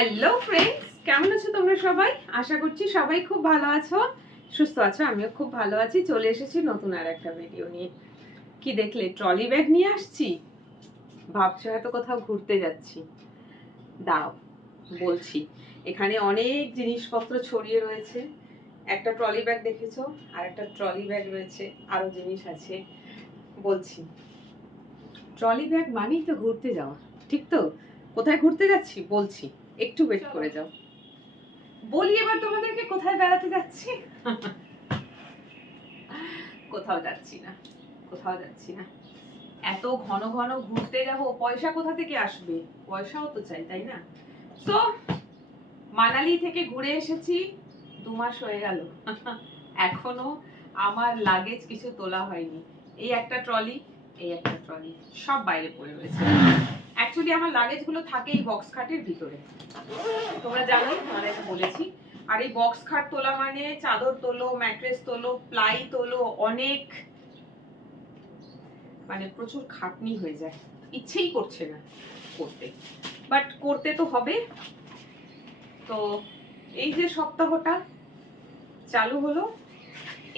Hello friends, কেমন আছো তোমরা সবাই? আশা করছি সবাই খুব ভালো আছো, সুস্থ আছো। আমিও খুব ভালো আছি। চলে এসেছি নতুন আর একটা ভিডিও নিয়ে। কি দেখলে, ট্রলি ব্যাগ নিয়ে আসছি? ভাবছো হয়তো কোথাও ঘুরতে যাচ্ছি। দাঁড়াও, বলছি। এখানে অনেক জিনিসপত্র ছড়িয়ে রয়েছে। একটা ট্রলি ব্যাগ দেখেছো, আর একটা ট্রলি ব্যাগ রয়েছে, আরো জিনিস আছে। বলছি, ট্রলি ব্যাগ মানেই তো ঘুরতে যাওয়া, ঠিক তো? কোথায় ঘুরতে যাচ্ছি বলছি, একটু ওয়েট করে যাও। বলি এবার তোমাদেরকে কোথায় বেড়াতে যাচ্ছি। কোথাও যাচ্ছি না, কোথাও যাচ্ছি না। এত ঘন ঘন ঘুরতে যাব, পয়সা কোথা থেকে আসবে? পয়সাও তো চাই, তাই না? তো মানালি থেকে ঘুরে এসেছি, 2 মাস হয়ে গেল। এখনো আমার লাগেজ কিছু তোলা হয়নি। এই একটা ট্রলি, এই একটা ট্রলি, সব বাইরে পড়ে রয়েছে। অ্যাকচুয়ালি আমার লাগেজ গুলো থাকে এই বক্স খাটের ভিতরে, তোমরা জানো, মানে এটা বলেছি। আর এই বক্স খাট তোলা মানে চাদর তোলো, ম্যাট্রেস তোলো, প্লাই তোলো, অনেক মানে প্রচুর খাটনি হয়ে যায়। ইচ্ছেই করছে না করতে, বাট করতে তো হবে। তো এই যে সপ্তাহটা চালু হলো,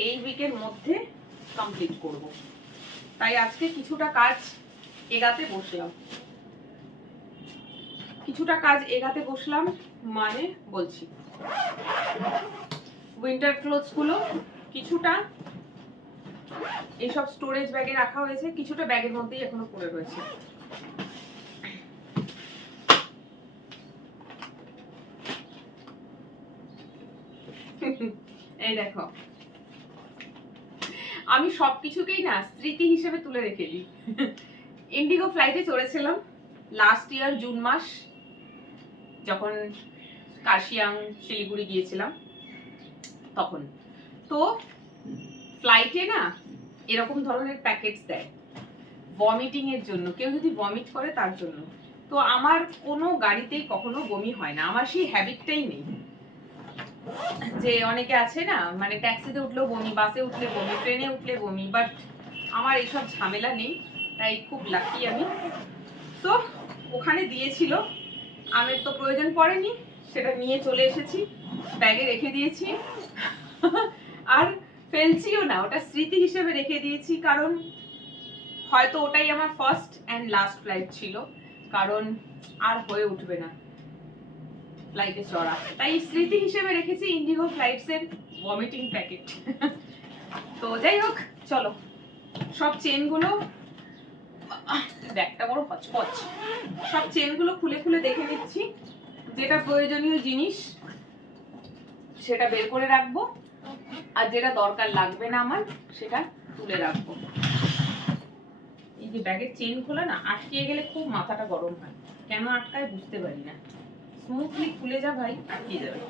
এই উইকের মধ্যে কমপ্লিট করব। তাই আজকে কিছুটা কাজ এগাতে বসলাম, মানে বলছি, উইন্টার ক্লোথস গুলো কিছুটা এইসব স্টোরেজ ব্যাগে রাখা হয়েছে, কিছুটা ব্যাগের মধ্যেই এখনো পড়ে রয়েছে। এই দেখো, আমি সবকিছুকেই না স্মৃতি হিসেবে তুলে রেখে দিই। ইন্ডিগো ফ্লাইটে চড়েছিলাম লাস্ট ইয়ার জুন মাস, যখন কার্শিয়াং শিলিগুড়ি গিয়েছিলাম তখন। তো ফ্লাইটে না এরকম ধরনের প্যাকেটস দেয় ভমিটিং এর জন্য, কেউ যদি ভমিট করে তার জন্য। তো আমার কোনো গাড়িতেই কখনো বমি হয় না, আমার সেই হ্যাবিটটাই নেই। যে অনেকে আছে না, মানে ট্যাক্সিতে উঠলেও বমি, বাসে উঠলে বমি, ট্রেনে উঠলে বমি, বাট আমার এইসব ঝামেলা নেই, তাই খুব লাকি আমি। তো ওখানে দিয়েছিল, আমার তো প্রয়োজন পড়েনি, সেটা নিয়ে চলে এসেছি, ব্যাগে রেখে দিয়েছি। আর ফেলছিও না, ওটা স্মৃতি হিসেবে রেখে দিয়েছি, কারণ হয়তো ওটাই আমার ফার্স্ট অ্যান্ড লাস্ট ফ্লাইট ছিল, কারণ আর হয়ে উঠবে না ফ্লাইটে চড়া। তাই স্মৃতি হিসেবে রেখেছি ইন্ডিগো ফ্লাইটস এর ভমিটিং প্যাকেট। তো যাই হোক, চলো সব চেনগুলো, ব্যাগটা বড় হচপচ, সব চেনগুলো খুলে খুলে দেখে নিচ্ছি। যেটা প্রয়োজনীয় জিনিস সেটা বের করে রাখবো, আর যেটা দরকার লাগবে না আমার সেটা তুলে রাখবো। এই যে ব্যাগের চেন খোলা না, আটকে গেলে খুব মাথাটা গরম হয়, কেন আটকায় বুঝতে পারি না। স্মুথলি খুলে যা ভাই, আটকে যাবে।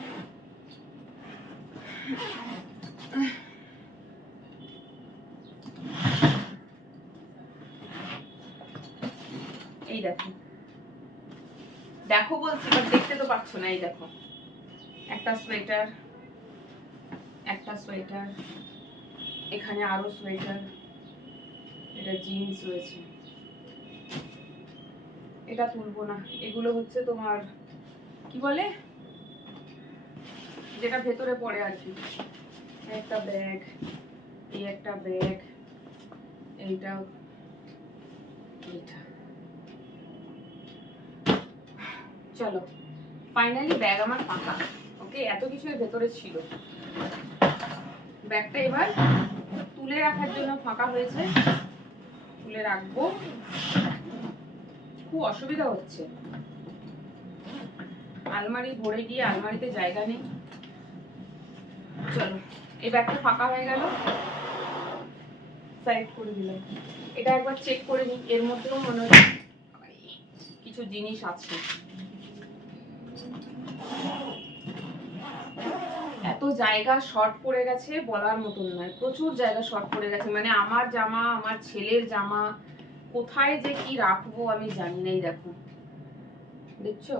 এই দেখো, দেখো বলছি, বাট দেখতে তো পাচ্ছ না। এই দেখো, একটা সোয়েটার, একটা সোয়েটার, এখানে আরো সোয়েটার, এটা জিন্স রয়েছে, এটা তুলবো না। এগুলো হচ্ছে তোমার কি বলে, যেটা ভেতরে পড়ে আর কি। একটা ব্যাগ, এই একটা ব্যাগ, এইটা, এইটা। চলো, ফাইনালি ব্যাগ আমার ফাঁকা। ওকে, এত কিছু এর ভেতরে ছিল। ব্যাগটা এবার তুলে রাখার জন্য ফাঁকা হয়েছে, তুলে রাখবো। খুব অসুবিধা হচ্ছে, আলমারি ভরে গিয়ে আলমারিতে জায়গা নেই। চলো, এই ব্যাগটা ফাঁকা হয়ে গেল, সাইড করে দিলাম। এটা একবার চেক করে নিই, এর মধ্যেও মনে হয় কিছু জিনিস আছে। এত জায়গা শর্ট পড়ে গেছে বলার মতন নয়, প্রচুর জায়গা শর্ট পড়ে গেছে। মানে আমার জামা, আমার ছেলের জামা, কোথায় যে কি রাখবো আমি জানি না। এই দেখো, দেখছো,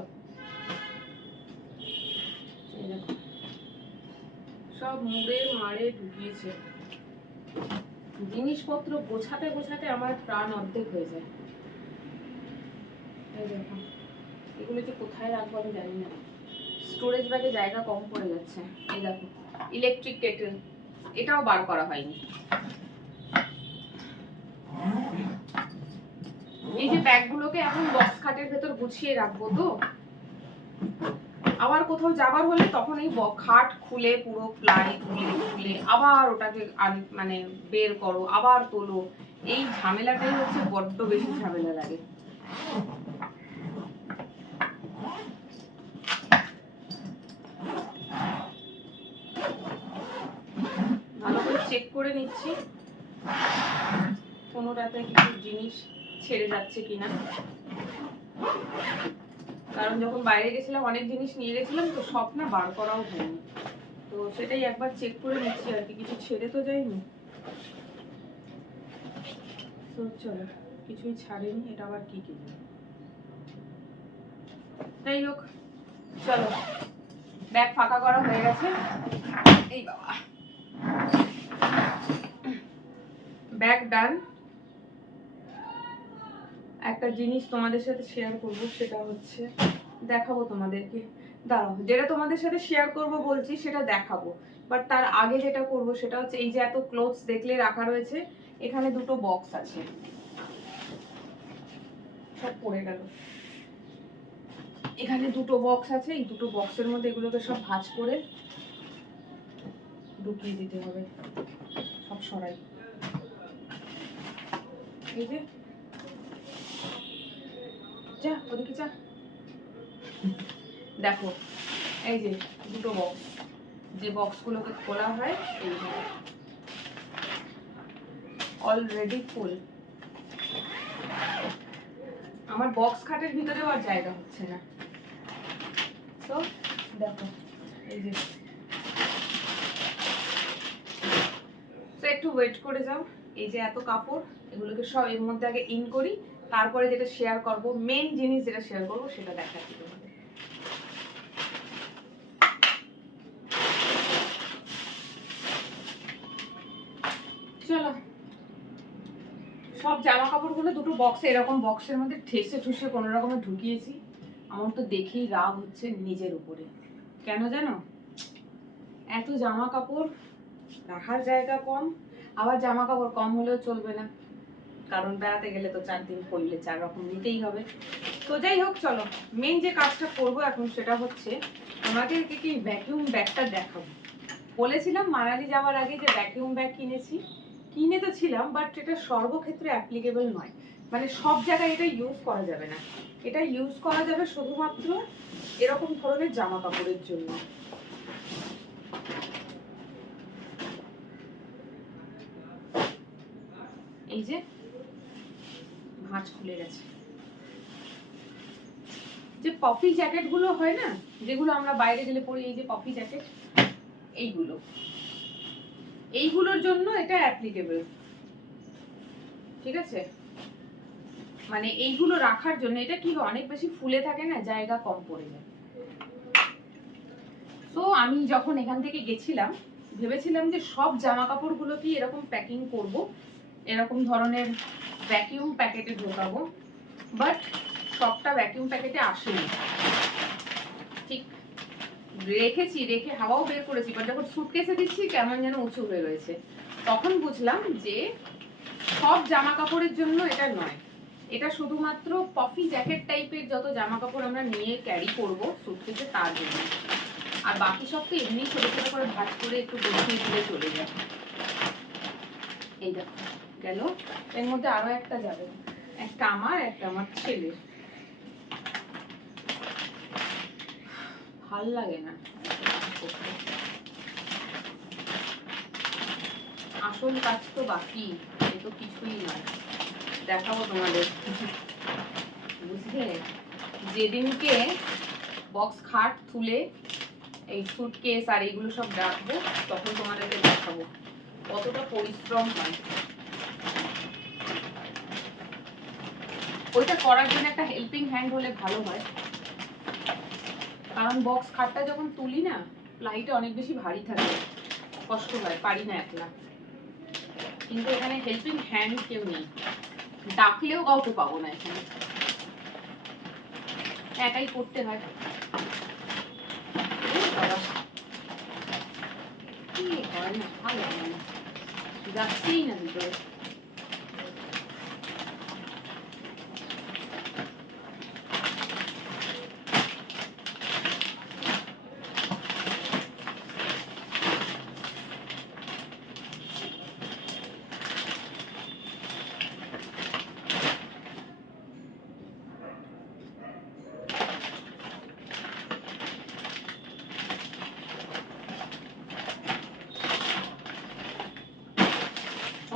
এই দেখো, সব মুড়ে মারে ঢুকিয়েছে। জিনিসপত্র গোছাতে গোছাতে আমার প্রাণ অর্ধেক হয়ে যায়। এই দেখো, এগুলো যে কোথায় রাখবো আমি জানি না, স্টোরেজ ব্যাগে জায়গা কম পড়ে যাচ্ছে। এই দেখো ইলেকট্রিক কেটেল, এটাও বার করা হয়নি। এই যে ব্যাগগুলোকে এখন বক্স খাটের ভেতর গুছিয়ে রাখবো, তো আবার কোথাও যাবার হলে তখন এই খাট খুলে পুরো প্লাই খুলে আবার ওটাকে মানে বের করো, আবার তোলো, এই ঝামেলাটাই হচ্ছে বড্ড বেশি ঝামেলা লাগে। ভালো করে চেক করে নিচ্ছি কোনোটাতে কিছু জিনিস ছেড়ে যাচ্ছে কিনা, কারণ যখন বাইরে গেছিলাম অনেক জিনিস নিয়ে গেছিলাম, তো সব না বার করাও হয়নি, তো সেটাই একবার চেক করে নিচ্ছি আর কি, কিছু ছেড়ে তো যায়নি। তো চলো, কিছুই ছাড়েনি, এটা আবার কি কি, যাই হোক চলো, ব্যাগ ফাঁকা করা হয়ে গেছে। এই বাবা, ব্যাগ ডান। একটা জিনিস তোমাদের সাথে শেয়ার করব, সেটা হচ্ছে দেখাবো তোমাদেরকে, দাঁড়াও, যেটা তোমাদের সাথে শেয়ার করব বলছি সেটা দেখাবো, বাট তার আগে যেটা করব সেটা হচ্ছে এই যে এত ক্লোথস দেখলে রাখা রয়েছে, এখানে দুটো বক্স আছে, সব পড়ে গেল, এখানে দুটো বক্স আছে, এই দুটো বক্সের মধ্যে এগুলোকে সব ভাঁজ করে ঢুকিয়ে দিতে হবে, সব সরাই। এই যে যা ওদিকে যা, দেখো এই যে দুটো বক্স, যে বক্সগুলোকে খোলা হয় এই অলরেডি ফুল। আমার বক্স খাটের ভিতরেও আর জায়গা হচ্ছে না, তো দেখো এই যে, তো একটু ওয়েট করে যাও, এই যে এত কাপড়, এগুলোকে সব এর মধ্যে আগে ইন করি, তারপরে যেটা শেয়ার করব, মেইন জিনিস যেটা শেয়ার করব সেটা দেখাচ্ছি তোমাদের। চলো, সব জামা কাপড়গুলো দুটো বক্সে, এরকম বক্সের মধ্যে ঠেসে ঠুসে কোনো রকমে ঢুকিয়েছি। আমার তো দেখেই রাগ হচ্ছে নিজের উপরে, কেন জানো, এত জামা কাপড়, রাখার জায়গা কম, আবার জামা কাপড় কম হলেও চলবে না, কারণ বেড়াতে গেলে তো 4 দিন পরলে 4 রকম নিতেই হবে। তো যাই হোক চলো, মেন যে কাজটা করব এখন সেটা হচ্ছে তোমাদেরকে কি ভ্যাকুয়াম ব্যাগটা দেখাবো। বলেছিলাম মানালি যাওয়ার আগে যে ভ্যাকুয়াম ব্যাগ কিনেছি, কিনে তো ছিলাম, বাট এটা সর্বক্ষেত্রে অ্যাপ্লিকেবল নয়, মানে সব জায়গায় এটা ইউজ করা যাবে না, এটা ইউজ করা যাবে শুধুমাত্র এরকম ধরনের জামা কাপড়ের জন্য। এই যে ভাঁজ খুলে গেছে, যে পপি জ্যাকেট গুলো হয় না, যেগুলো আমরা বাইরে গেলে পরি, এই যে পপি জ্যাকেট, এইগুলোর জন্য এটা অ্যাপ্লিকেবল, ঠিক আছে, মানে এইগুলো রাখার জন্য, এটা কি অনেক বেশি ফুলে থাকে না, জায়গা কম পড়ে যায়। তো আমি যখন এখান থেকে গেছিলাম ভেবেছিলাম যে সব জামা কাপড় গুলো কি এরকম প্যাকিং করব, এরকম ধরনের ভ্যাকুয়াম প্যাকেটে ঢোকাবো, বাট সবটা ভ্যাকুয়াম প্যাকেটে আসেনি, ঠিক রেখেছি, রেখে হাওয়াও বের করেছি, বাট যখন সুটকেসে দিচ্ছি কেমন যেন উঁচু হয়ে রয়েছে, তখন বুঝলাম যে সব জামা কাপড়ের জন্য এটা নয়, এটা শুধুমাত্র পপি জ্যাকেট টাইপের যত জামা কাপড় আমরা নিয়ে ক্যারি করব সুটকেসে তার জন্য, আর বাকি সব তো এমনি ছোট ছোট করে ভাঁজ করে একটু গুছিয়ে দিলে চলে যায়। এই দেখো গেল, এর মধ্যে আরো একটা যাবে, একটা আমার, একটা আমার ছেলের, ভাল লাগে না, আসল কাজ তো বাকি, এ তো কিছুই নয়, দেখাবো তোমাদের, বুঝলে, যেদিনকে বক্স খাট তুলে এই সুটকেস আর এইগুলো সব রাখবো তখন তোমাদেরকে দেখাবো কতটা পরিশ্রম হয়। ওইটা করার জন্য একটা হেল্পিং হ্যান্ড হলে ভালো হয়, কারণ বক্স খাটটা যখন তুলি না, প্লাইটা অনেক বেশি ভারী থাকে, কষ্ট হয়, পারি না একলা, কিন্তু এখানে হেল্পিং হ্যান্ড কেউ নেই, ডাকলেও কাউকে পাবো না এখানে, একাই করতে হয়। কি হয় না, ভালো হয় না, যাচ্ছেই না ভিতরে।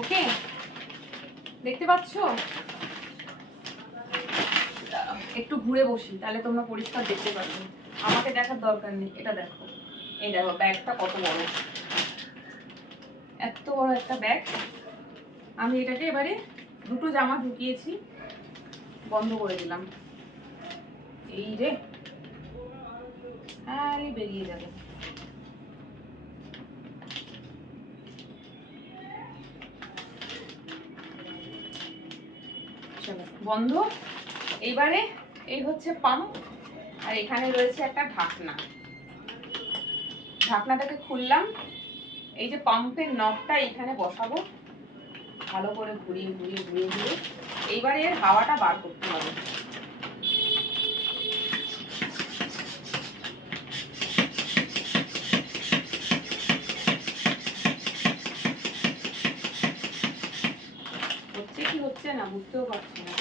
ওকে, দেখতে পাচ্ছ? একটু ঘুরে বসি, তাহলে তোমরা পরিষ্কার দেখতে পারবে। আমাকে দেখার দরকার নেই, এটা দেখো। এই দেখো ব্যাগটা কত বড়, এত বড় একটা ব্যাগ। আমি এটাকে এবারে দুটো জামা ঢুকিয়েছি, বন্ধ করে দিলাম। এই রে, আরে বেরিয়ে যাবে। চলো বন্ধ। এইবারে এই হচ্ছে পাম্প, আর এখানে রয়েছে একটা ঢাকনা। ঢাকনাটাকে খুললাম, এই যে পাম্পের নবটা এখানে বসাবো, ভালো করে ঘুরিয়ে ঘুরিয়ে ঘুরিয়ে ঘুরিয়ে এইবারে এর হাওয়াটা বার করতে হবে। হচ্ছে কি হচ্ছে না বুঝতেও পারছি না।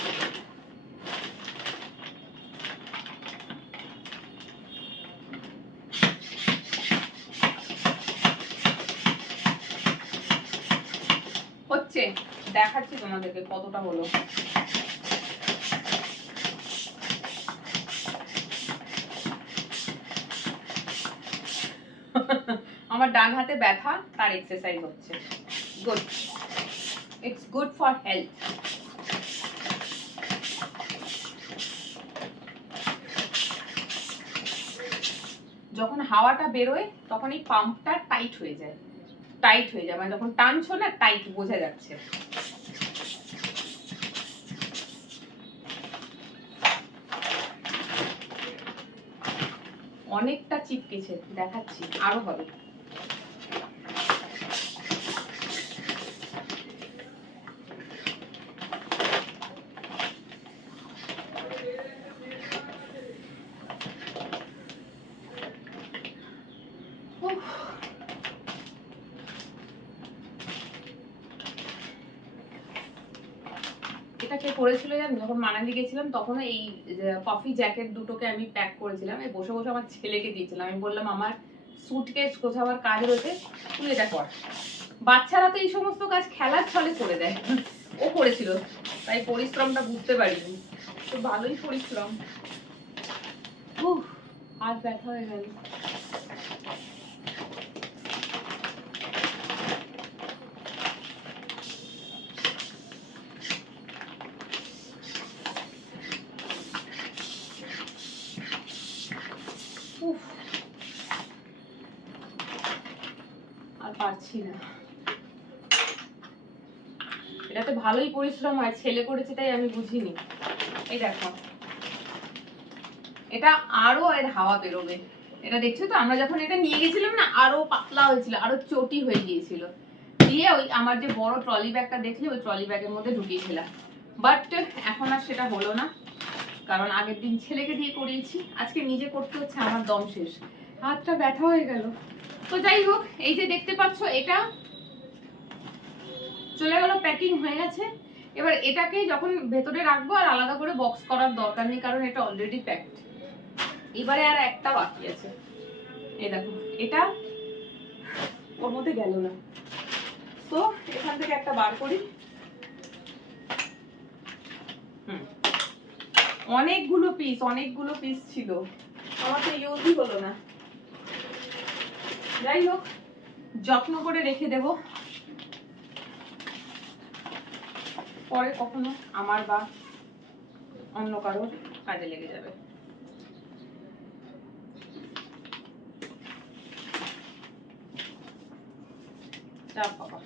হচ্ছে, দেখাচ্ছি তোমাদেরকে কতটা হলো। আমার ডান হাতে ব্যথা, তার এক্সারসাইজ হচ্ছে। Good, it's good for health. যখন হাওয়াটা বেরোয় তখন এই পাম্পটা টাইট হয়ে যায়, টাইট হয়ে যায়, মানে যখন টানছো না টাইট বোঝা যাচ্ছে। অনেকটা চিপকেছে, দেখাচ্ছি আরো হবে। এটা কে করেছিল জানি, যখন মানালি গেছিলাম তখন এই কফি জ্যাকেট দুটোকে আমি প্যাক করেছিলাম, এই বসে বসে আমার ছেলেকে দিয়েছিলাম। আমি বললাম আমার সুটকেস গোছাবার কাজ রয়েছে, তুই এটা কর। বাচ্চারা তো এই সমস্ত কাজ খেলার ছলে করে দেয়, ও করেছিল, তাই পরিশ্রমটা বুঝতে পারিনি। তো ভালোই পরিশ্রম। হাত ব্যথা হয়ে গেল। আর পারছি না। এটাতে ভালোই পরিশ্রম হয়, ছেলে করেছে তাই আমি বুঝিনি। এই দেখো, এটা আরো এর হাওয়া বেরোবে। এটা দেখছো তো, আমরা যখন এটা নিয়ে গেছিলাম না আরো পাতলা হয়েছিল, আরো চটি হয়ে গিয়েছিল। দিয়ে ওই আমার যে বড় ট্রলি ব্যাগটা দেখলে ওই ট্রলি ব্যাগের মধ্যে ঢুকিয়েছিলাম। বাট এখন আর সেটা হলো না, কারণ আগের দিন ছেলেকে দিয়ে করিয়েছি, আজকে নিজে করতে হচ্ছে, আমার দম শেষ, হাতটা ব্যথা হয়ে গেল। তো যাই হোক, এই যে দেখতে পাচ্ছ এটা চলে গেল, প্যাকিং হয়ে গেছে। এবার এটাকে যখন ভেতরে রাখবো আর আলাদা করে বক্স করার দরকার নেই, কারণ এটা অলরেডি প্যাকড। এবারে আর একটা বাকি আছে, এই দেখো, এটা ওর মধ্যে গেল না, তো এখান থেকে একটা বার করি। অনেকগুলো পিস ছিল, আমার তো ইউজই হলো না। যাই হোক, যত্ন করে রেখে দেব, পরে কখনো আমার বা অন্য কারোর কাজে লেগে যাবে। বাবা,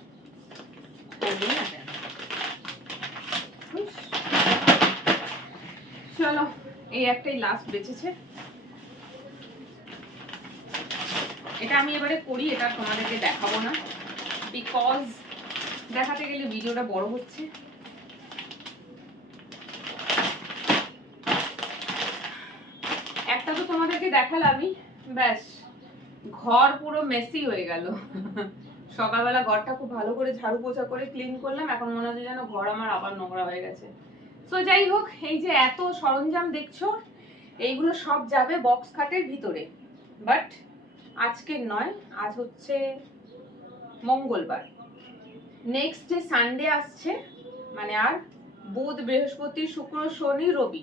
চলো এই একটাই লাস্ট বেঁচেছে। এটা আমি এবারে করি, এটা তোমাদেরকে দেখাবো না, বিকজ দেখাতে গেলে ভিডিওটা বড় হচ্ছে। একটা তো তোমাদেরকে দেখালামই, ব্যাস ঘর পুরো মেসি হয়ে গেল। সকালবেলা ঘরটা খুব ভালো করে ঝাড়ু পোছা করে ক্লিন করলাম, এখন মনে হচ্ছে যেন ঘর আমার আবার নোংরা হয়ে গেছে। তো যাই হোক, এই যে এত সরঞ্জাম দেখছো, এইগুলো সব যাবে বক্স খাটের ভিতরে। বাট আজকে নয়, আজ হচ্ছে মঙ্গলবার, নেক্সট যে সানডে আসছে, মানে আর বুধ বৃহস্পতি শুক্র শনি রবি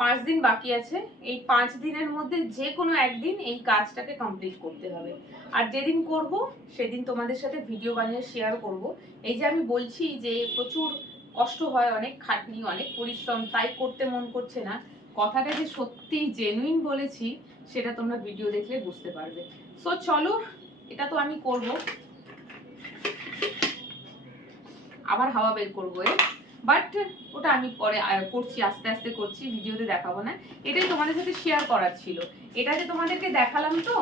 5 দিন বাকি আছে। এই 5 দিনের মধ্যে যে কোনো একদিন এই কাজটাকে কমপ্লিট করতে হবে। আর যেদিন করব সেদিন তোমাদের সাথে ভিডিও বানিয়ে শেয়ার করব। এই যে আমি বলছি যে প্রচুর কষ্ট হয়, অনেক খাটনি, অনেক পরিশ্রম, তাই করতে মন করছে না, কথাটা যে সত্যি জেনুইন বলেছি সেটা তোমরা ভিডিও দেখলে বুঝতে পারবে। সো চলো, এটা তো আমি করব, আবার হাওয়া বের করবো, বাট ওটা আমি পরে করছি, আস্তে আস্তে করছি, ভিডিওতে দেখাবো না। এটাই তোমাদের সাথে শেয়ার করার ছিল। এটা যে তোমাদেরকে দেখালাম, তো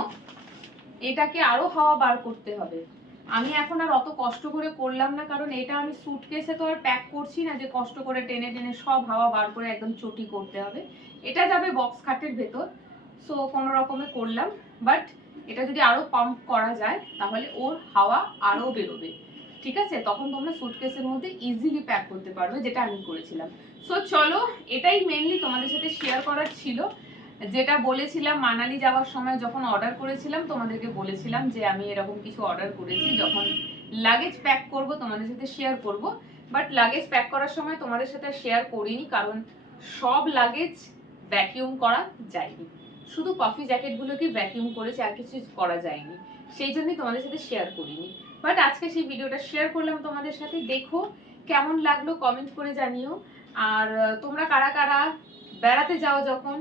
এটাকে আরো হাওয়া বার করতে হবে। আমি এখন আর অত কষ্ট করে করলাম না, কারণ এটা আমি সুটকেসে তো আর প্যাক করছি না যে কষ্ট করে টেনে টেনে সব হাওয়া বার করে একদম চটি করতে হবে। এটা যাবে বক্স খাটের ভেতর, সো কোনো রকমে করলাম। বাট এটা যদি আরো পাম্প করা যায় তাহলে ওর হাওয়া আরো বেরোবে, ঠিক আছে? তখন তোমরা সুটকেসের মধ্যে ইজিলি প্যাক করতে পারবে, যেটা আমি করেছিলাম। সো চলো, এটাই মেইনলি তোমাদের সাথে শেয়ার করার ছিল। যেটা বলেছিলাম মানালি যাওয়ার সময় যখন অর্ডার করেছিলাম, তোমাদেরকে বলেছিলাম যে আমি এরকম কিছু অর্ডার করেছি, যখন লাগেজ প্যাক করব তোমাদের সাথে শেয়ার করব। বাট লাগেজ প্যাক করার সময় তোমাদের সাথে শেয়ার করিনি, কারণ সব লাগেজ ভ্যাকিউম করা যায়নি, শুধু কফি জ্যাকেটগুলোকে ভ্যাকিউম করেছে, আর কিছু করা যায়নি, সেই জন্যই তোমাদের সাথে শেয়ার করিনি। বাট আজকে সেই ভিডিওটা শেয়ার করলাম তোমাদের সাথে। দেখো কেমন লাগলো, কমেন্ট করে জানিও। আর তোমরা কারা কারা বেড়াতে যাও যখন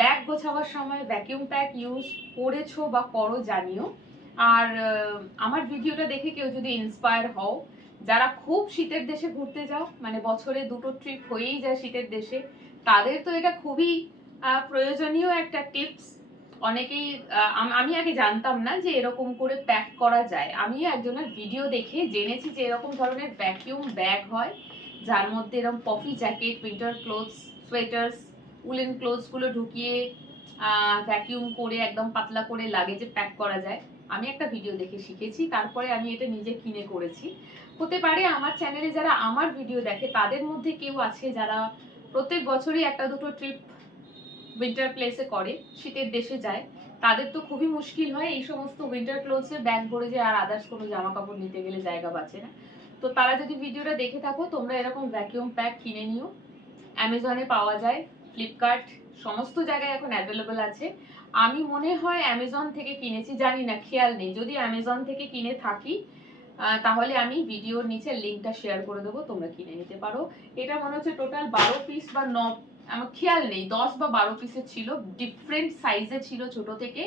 ব্যাগ গোছাবার সময় ভ্যাকিউম প্যাক ইউজ করেছো বা করো জানিও। আর আমার ভিডিওটা দেখে কেউ যদি ইন্সপায়ার হও, যারা খুব শীতের দেশে ঘুরতে যাও, মানে বছরে 2টো ট্রিপ হয়েই যায় শীতের দেশে, তাদের তো এটা খুবই প্রয়োজনীয় একটা টিপস। অনেকেই আমি আগে জানতাম না যে এরকম করে প্যাক করা যায়, আমি একজনের ভিডিও দেখে জেনেছি যে এরকম ধরনের ভ্যাকিউম ব্যাগ হয়, যার মধ্যে এরকম coffee jacket, winter clothes, sweaters, woollen clothes গুলো ঢুকিয়ে ভ্যাকিউম করে একদম পাতলা করে লাগেজে প্যাক করা যায়। আমি একটা ভিডিও দেখে শিখেছি, তারপরে আমি এটা নিজে কিনে করেছি। হতে পারে আমার চ্যানেলে যারা আমার ভিডিও দেখে তাদের মধ্যে কেউ আছে যারা প্রত্যেক বছরই 1-2টো ট্রিপ উইন্টার প্লেসে করে, শীতের দেশে যায়, তাদের তো খুবই মুশকিল হয় এই সমস্ত উইন্টার ক্লোথসে ব্যাগ ভরে যায়, আর আদার্স কোনো জামা কাপড় নিতে গেলে জায়গা বাঁচে না। তো তারা যদি ভিডিওটা দেখে থাকো, তোমরা এরকম ভ্যাকিউম প্যাক কিনে নিও। অ্যামাজনে পাওয়া যায়, ফ্লিপকার্ট, সমস্ত জায়গায় এখন অ্যাভেলেবল আছে। আমি মনে হয় অ্যামাজন থেকে কিনেছি, জানি না, খেয়াল নেই। যদি অ্যামাজন থেকে কিনে থাকি তাহলে আমি ভিডিওর নিচে লিঙ্কটা শেয়ার করে দেবো, তোমরা কিনে নিতে পারো। এটা মনে হচ্ছে টোটাল 12 পিস বা 9, আমার খেয়াল নেই, 10 বা 12 পিসের ছিল, ডিফারেন্ট সাইজে ছিল, ছোট থেকে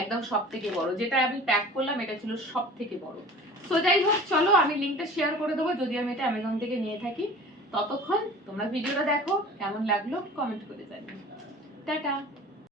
একদম সব থেকে বড়। যেটা আমি প্যাক করলাম এটা ছিল সব থেকে বড়। সো যাই হোক, চলো আমি লিঙ্কটা শেয়ার করে দেবো যদি আমি এটা অ্যামাজন থেকে নিয়ে থাকি। ততক্ষণ তোমরা ভিডিওটা দেখো, কেমন লাগলো কমেন্ট করে জানিও। টাটা।